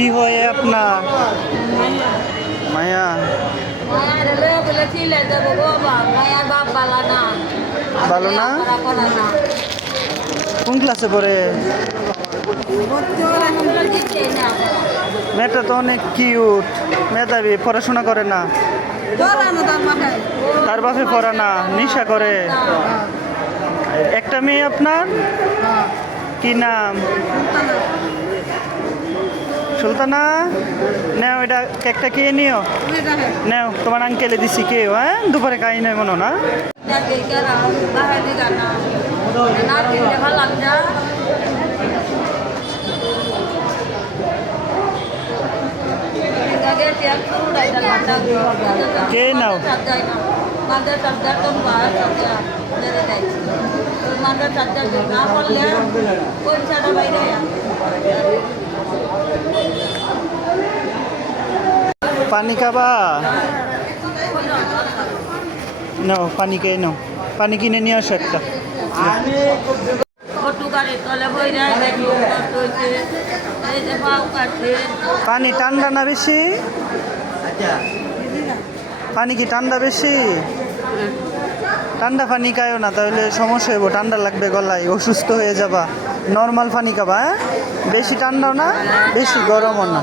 কি হয় আপনার মায়া? ভালো না? কোন ক্লাসে পড়ে? মেয়েটা তো অনেক কিউট, মেধাবী, পড়াশোনা করে না। তার বাপে পড়া না, নেশা করে। একটা মেয়ে আপনার? কি নাম? সুলতানা। নেও এটা কেকটা খেয়ে নিও। নেও তোমার আঙ্কেলে দিছি কেউ, হ্যাঁ দুপুরে খাই নাই মনে না। কে নাও? পানি খাবা? নাও পানি খেয়ে নাও, পানি কিনে নিয়ে আসো একটা। পানি ঠান্ডা না বেশি? পানি কি ঠান্ডা বেশি? ঠান্ডা পানি খায়ও না, তাহলে সমস্যা হইব, ঠান্ডা লাগবে গলায়, অসুস্থ হয়ে যাবা। নর্মাল পানি খাবা, হ্যাঁ? বেশি ঠান্ডাও না বেশি গরমও না।